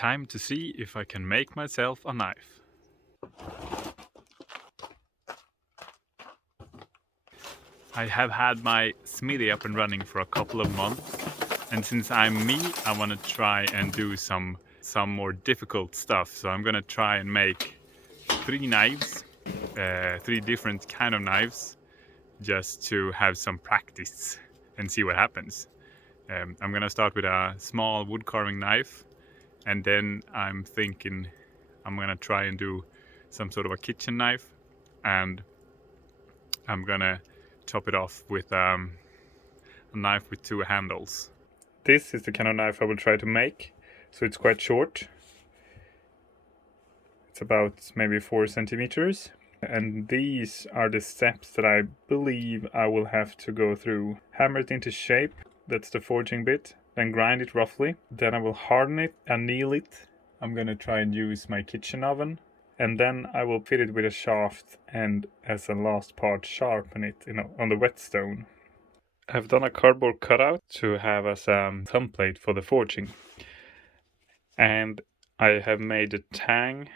Time to see if I can make myself a knife. I have had my smithy up and running for a couple of months, and since I'm me, I want to try and do some more difficult stuff. So I'm gonna try and make 3 knives, 3 different kind of knives, just to have some practice and see what happens. I'm gonna start with a small wood carving knife, and then I'm thinking I'm gonna try and do some sort of a kitchen knife, and I'm gonna top it off with a knife with 2 handles. This is the kind of knife I will try to make, so it's quite short. It's about maybe 4 centimeters. And these are the steps that I believe I will have to go through. Hammer it into shape, that's the forging bit. Then grind it roughly. Then I will harden it, anneal it. I'm gonna try and use my kitchen oven. And then I will fit it with a shaft and, as a last part, sharpen it on the whetstone. I've done a cardboard cutout to have as a template for the forging. And I have made a tang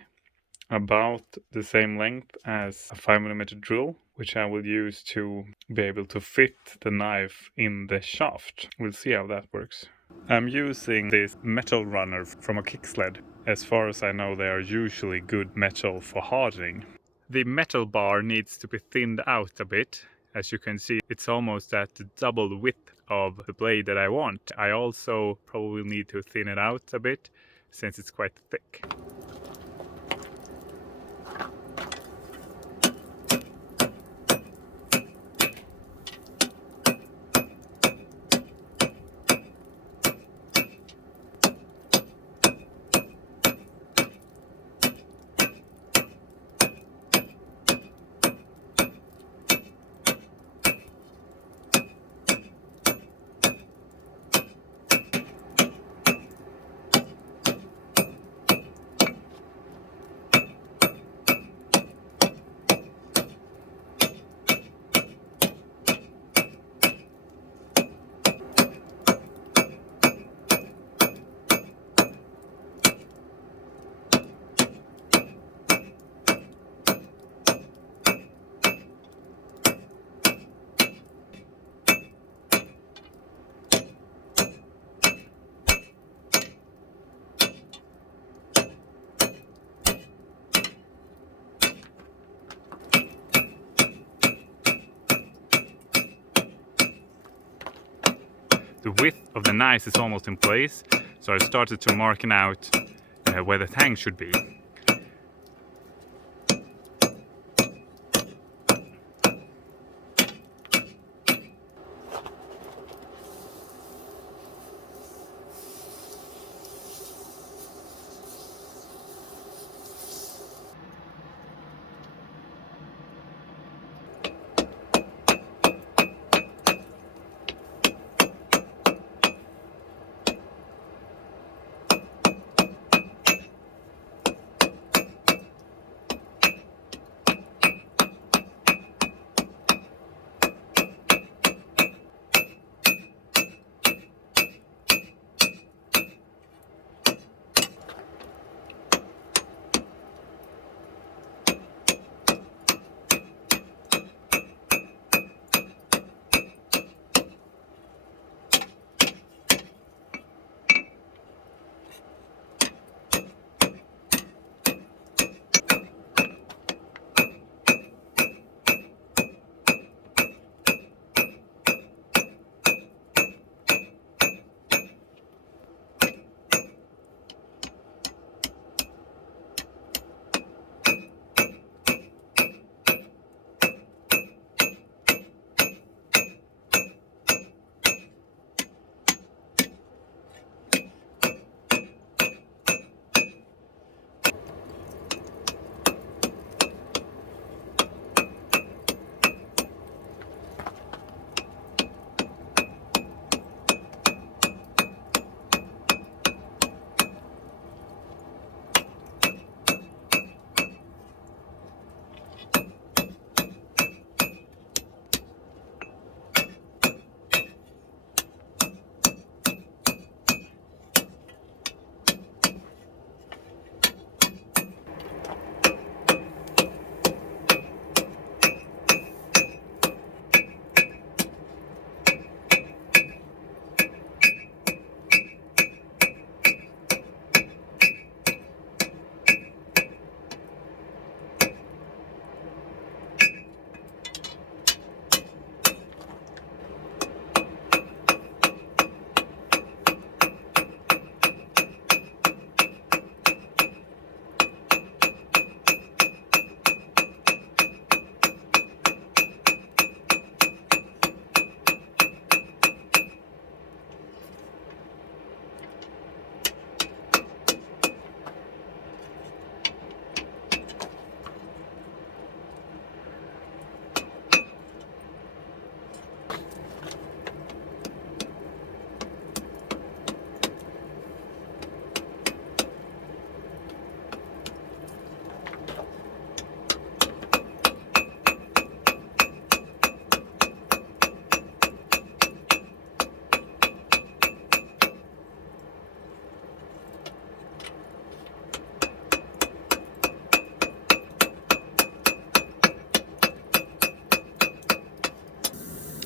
about the same length as a 5mm drill, which I will use to be able to fit the knife in the shaft. We'll see how that works. I'm using this metal runner from a kick sled. As far as I know, they are usually good metal for hardening. The metal bar needs to be thinned out a bit. As you can see, it's almost at the double width of the blade that I want. I also probably need to thin it out a bit since it's quite thick. The width of the knife is almost in place, so I started to marking out where the tang should be.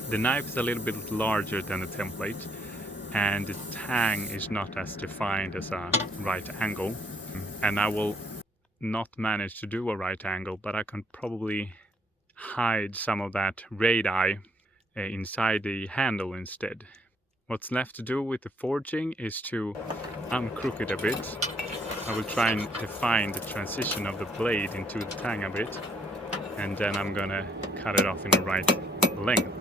The knife is a little bit larger than the template, and the tang is not as defined as a right angle. And I will not manage to do a right angle, but I can probably hide some of that radii inside the handle instead. What's left to do with the forging is to uncrook it a bit. I will try and define the transition of the blade into the tang a bit, and then I'm gonna cut it off in the right length.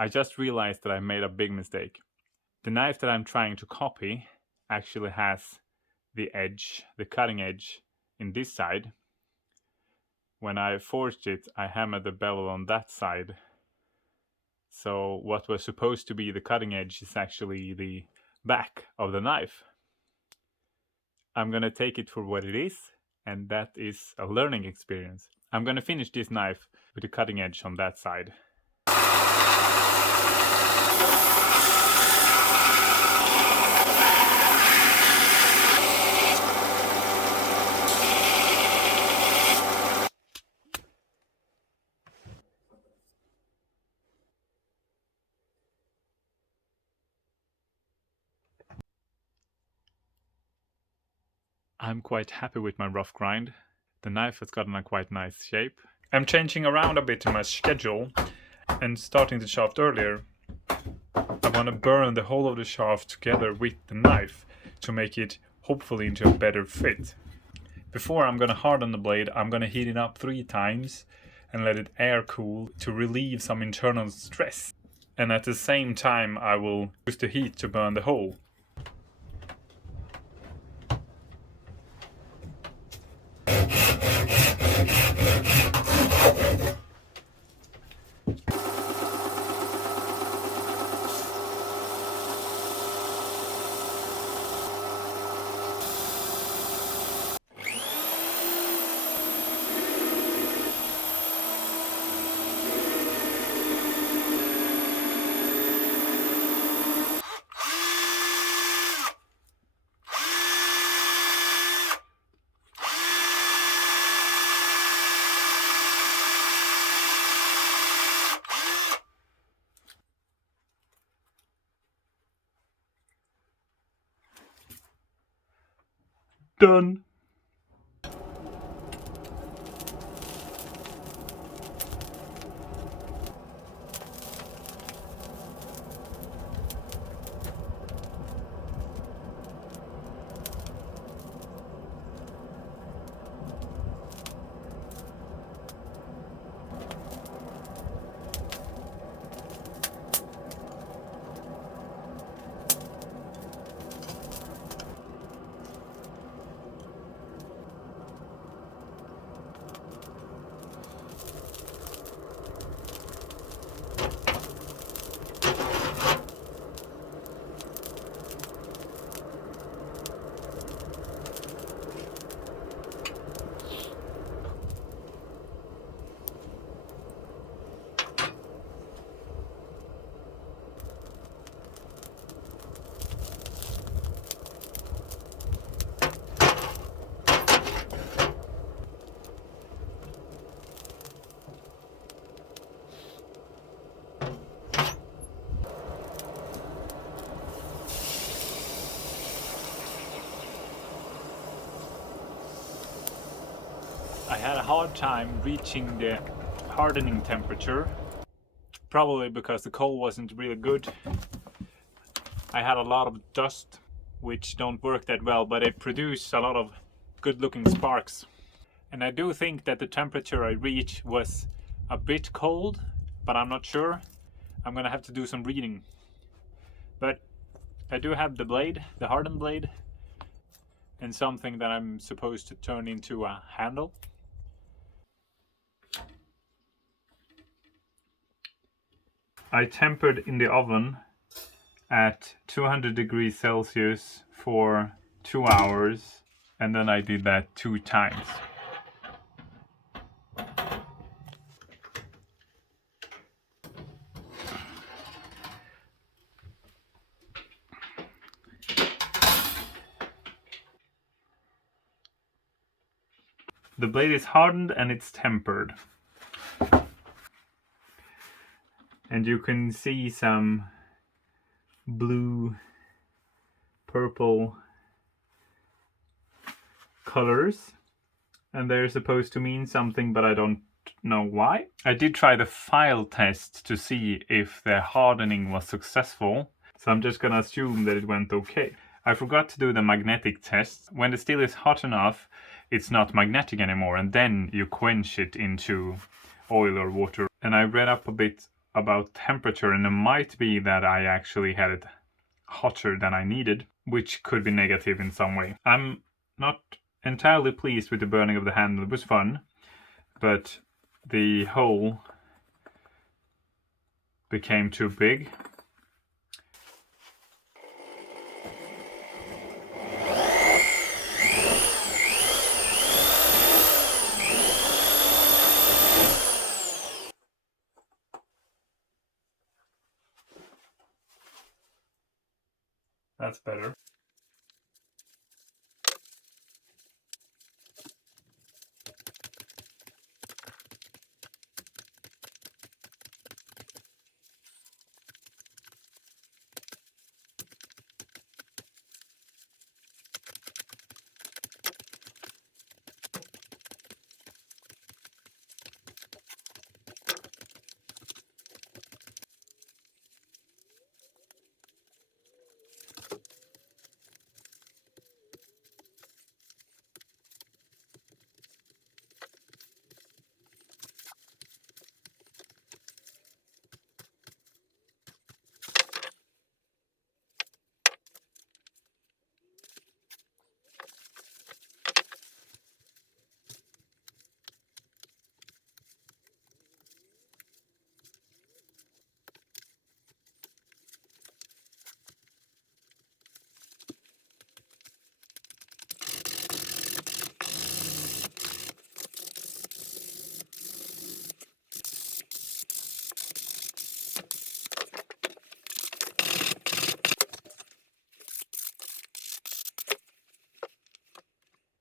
I just realized that I made a big mistake. The knife that I'm trying to copy actually has the edge, the cutting edge, in this side. When I forged it, I hammered the bevel on that side. So what was supposed to be the cutting edge is actually the back of the knife. I'm gonna take it for what it is, and that is a learning experience. I'm gonna finish this knife with the cutting edge on that side. I'm quite happy with my rough grind. The knife has gotten a quite nice shape. I'm changing around a bit in my schedule and starting the shaft earlier. I want to burn the whole of the shaft together with the knife to make it hopefully into a better fit. Before I'm going to harden the blade, I'm going to heat it up 3 times and let it air cool to relieve some internal stress. And at the same time I will use the heat to burn the hole. Done. I had a hard time reaching the hardening temperature, probably because the coal wasn't really good. I had a lot of dust, which don't work that well, but it produced a lot of good looking sparks. And I do think that the temperature I reached was a bit cold, but I'm not sure. I'm gonna have to do some reading. But I do have the blade, the hardened blade, and something that I'm supposed to turn into a handle. I tempered in the oven at 200 degrees Celsius for 2 hours, and then I did that 2 times. The blade is hardened and it's tempered. And you can see some blue, purple colors. And they're supposed to mean something, but I don't know why. I did try the file test to see if the hardening was successful. So I'm just gonna assume that it went okay. I forgot to do the magnetic test. When the steel is hot enough, it's not magnetic anymore, and then you quench it into oil or water. And I read up a bit about temperature, and it might be that I actually had it hotter than I needed, which could be negative in some way. I'm not entirely pleased with the burning of the handle. It was fun, but the hole became too big. That's better.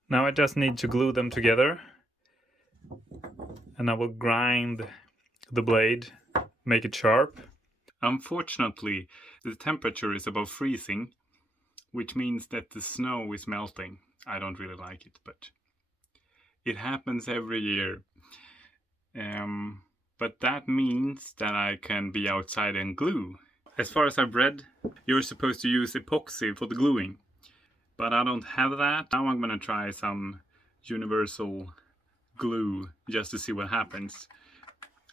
Now I just need to glue them together, and I will grind the blade, make it sharp. Unfortunately, the temperature is above freezing, which means that the snow is melting. I don't really like it, but it happens every year. But that means that I can be outside and glue. As far as I've read, you're supposed to use epoxy for the gluing. But I don't have that. Now I'm gonna try some universal glue just to see what happens.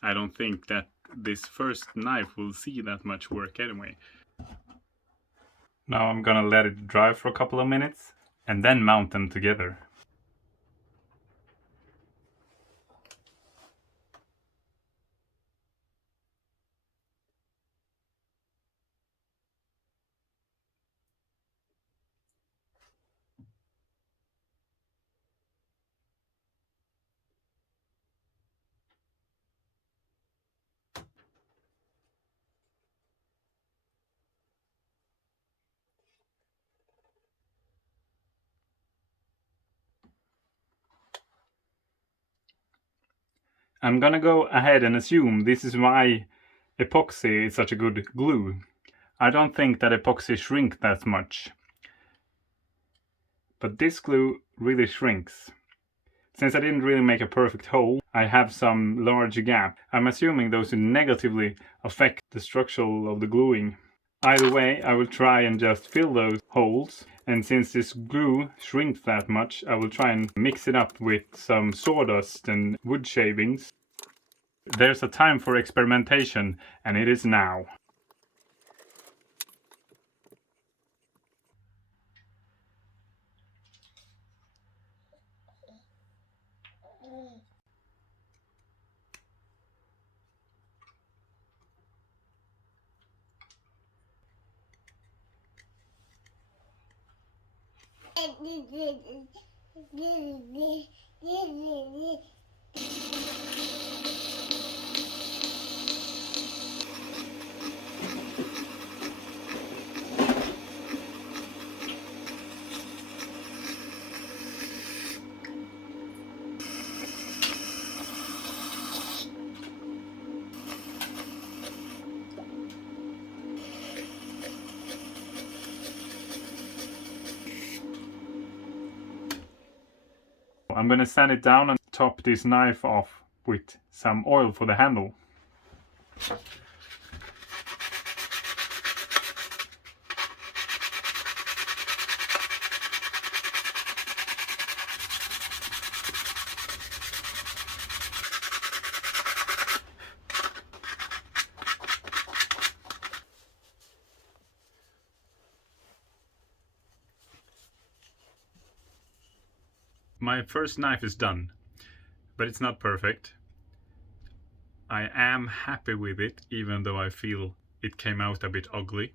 I don't think that this first knife will see that much work anyway. Now I'm gonna let it dry for a couple of minutes and then mount them together. I'm gonna go ahead and assume this is why epoxy is such a good glue. I don't think that epoxy shrinks that much, but this glue really shrinks. Since I didn't really make a perfect hole, I have some large gap. I'm assuming those will negatively affect the structure of the gluing. Either way, I will try and just fill those holes, and since this glue shrinks that much, I will try and mix it up with some sawdust and wood shavings. There's a time for experimentation, and it is now. I'm gonna sand it down and top this knife off with some oil for the handle. My first knife is done, but it's not perfect. I am happy with it, even though I feel it came out a bit ugly.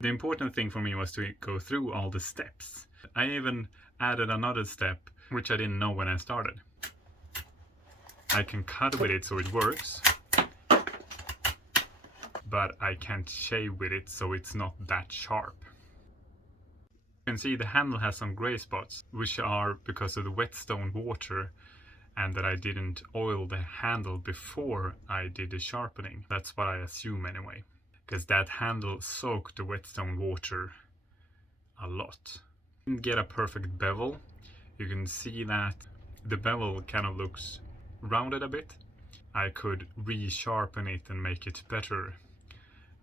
The important thing for me was to go through all the steps. I even added another step, which I didn't know when I started. I can cut with it so it works, but I can't shave with it so it's not that sharp. You can see the handle has some gray spots, which are because of the whetstone water and that I didn't oil the handle before I did the sharpening. That's what I assume anyway, because that handle soaked the whetstone water a lot. Didn't get a perfect bevel. You can see that the bevel kind of looks rounded a bit. I could re-sharpen it and make it better,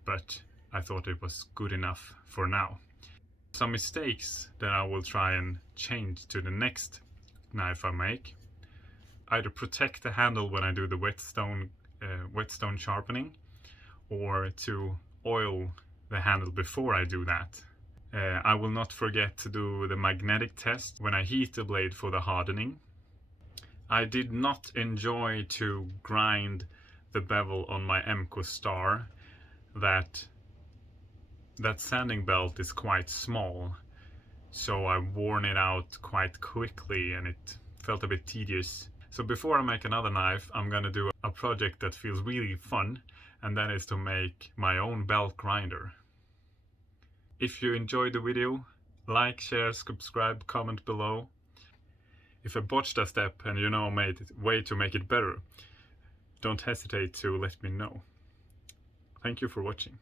but I thought it was good enough for now. Some mistakes that I will try and change to the next knife I make. Either protect the handle when I do the whetstone sharpening, or to oil the handle before I do that. I will not forget to do the magnetic test when I heat the blade for the hardening. I did not enjoy to grind the bevel on my Emco Star. That sanding belt is quite small, so I worn it out quite quickly and it felt a bit tedious. So before I make another knife, I'm gonna do a project that feels really fun, and that is to make my own belt grinder. If you enjoyed the video, like, share, subscribe, comment below. If I botched a step and you know made a way to make it better, don't hesitate to let me know. Thank you for watching.